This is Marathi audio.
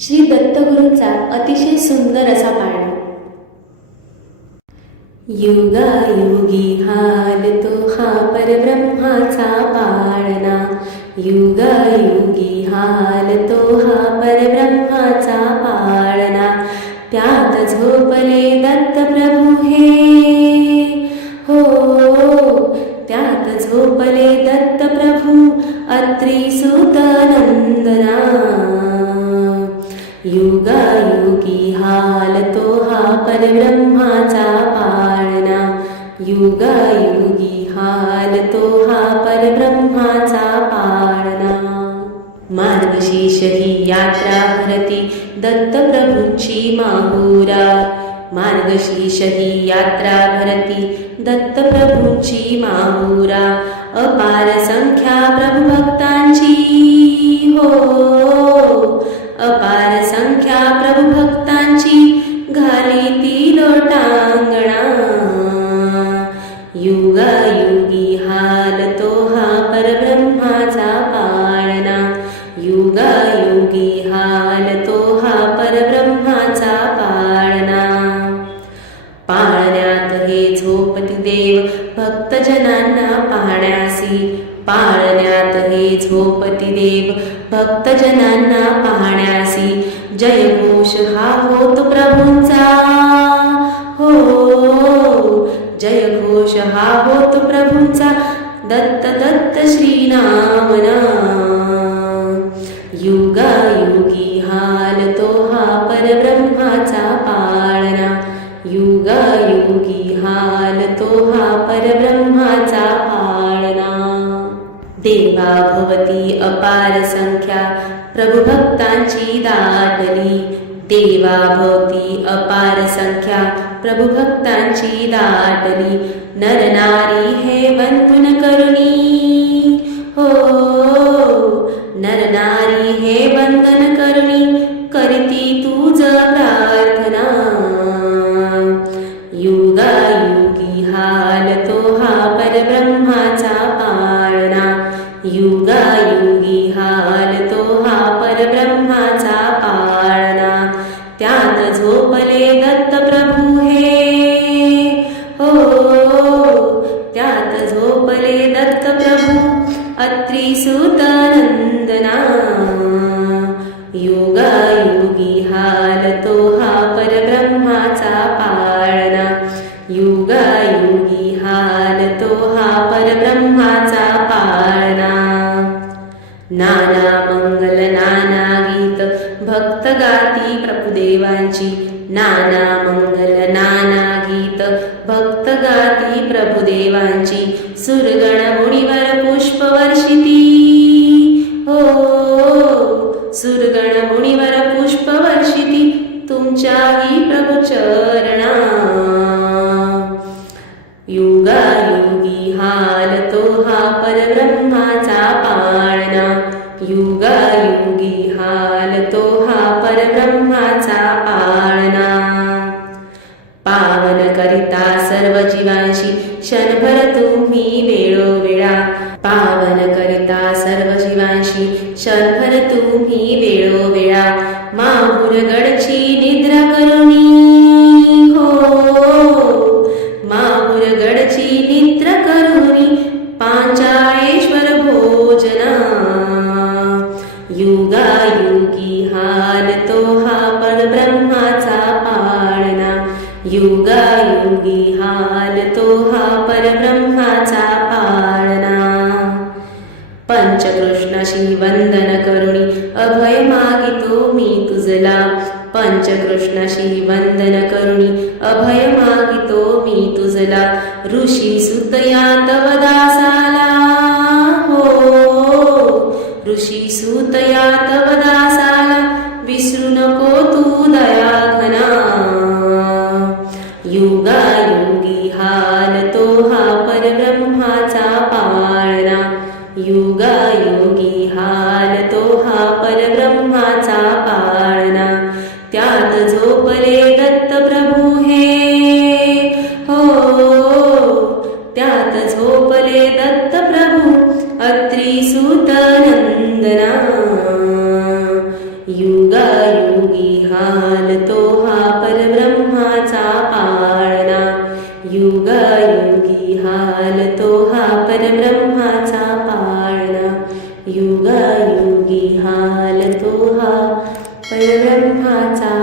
श्री दत्तगुरूंचा अतिशय सुंदर असा पाळणा. युगायुगी हालतो हा परब्रह्माचा पाळणा. युगायुगी हालतो हा परब्रह्माचा पाळणा. त्यात झोपले दत्तप्रभू हे हो, त्यात झोपले दत्तप्रभू अत्री सुत नंदना. युगायुगी हालतो हा परब्रह्माचा पाळणा. युगायुगी हालतो हा परब्रह्माचा पाळणा. मार्गशीर्ष ही यात्रा भरती दत्तप्रभूंची माहुरा. मार्गशीर्ष ही यात्रा भरती दत्तप्रभूंची माहुरा. अपार संख्या प्रभुभक्तांची हो, अपार संख्या प्रभुभक्तांची घाली ती लोटांगणा. युगायुगी हालतो हा परब्रह्माचा पाळणा. युगायुगी हालतो हा परब्रह्माचा पाळणा. पाळण्यात हे झोपती देव भक्तजनांना पाहण्यासी. पाळण्यात हे झोपती देव भक्तजनांना पाहण्यासी. जयघोष हा होतो प्रभूंचा हो, जयघोष हा होतो प्रभूंचा दत्त दत्त श्रीनामना. युगायुगी हालतो हा परब्रह्माचा पाळणा. युगायुगी हालतो हा परब्रह्माचा पाळणा. देवा भवती अपार संख्या प्रभुभक्तांची दाटली. देवा भवती अपार संख्या प्रभुभक्तांची दाटली. नरनारी हे बंधन करुणी हो, नरनारी हे बंधन करुणी करती तुझ प्रार्थना. युगायुगी हालतो हा परब्रह्माचा पाळणा. युगायुगी हालतो हा परब्रह्माचा पाळणा. त्यात झोपले दत्तप्रभू हे हो, त्यात झोपले दत्तप्रभू अत्री सुत नंदना. युगायुगी हालतो हा परब्रह्माचा पाळणा. युगायुगी हालतो हा परब्रह्माचा पाळणा. नाना मंगल नाना गीत भक्त गाती प्रभुदेवांची. नाना मंगल नाना गीत भक्त गाती प्रभुदेवांची. सुरगण मुनिवर पुष्प वर्षिती हो, सुरगण मुनिवर पुष्प वर्षिती तुमच्याही प्रभुचरणा. युगायुगी हालतो हा परब्रह्माचा पाळणा. युगायुगी हालतो हा परब्रह्माचा पाळणा. पावन करिता सर्व जीवांशी क्षणभर तुम्ही वेळोवेळा. पावन करिता सर्व जीवांशी क्षणभर तुम्ही वेळोवेळा. माहुरगडची निद्रा करुणी हो, माहुरगडची निद्रा करुणी पांचाळेश्वर भोजना. युगायुगी हालतो हा परब्रह्माचा पाळणा. युगायुगी हालतो हा परब्रह्माचा पाळणा. पंचकृष्णाशी वंदन करुणी अभय मागितो मी तुझला. पंचकृष्णाशी वंदन करुणी अभय मागितो मी तुझला. ऋषी सुतया तव दासाला हो, ऋषी सुतया तव दासाला विसरू नको तू दयाघना. युगायुगी हालतो हा परब्रह्माचा पाळणा. युगायुगी हालतो हा परब्रह्माचा पाळणा. त्यात झोपले दत्तप्रभू हे हो, त्यात झोपले दत्तप्रभू अत्री सुत नंदना. युगायुगी युगायुगी हालतो हा परब्रह्माचा पाळणा युगायुगी हालतो हा परब्रह्माचा पाळणा युगायुगी हालतो हा परब्रह्माचा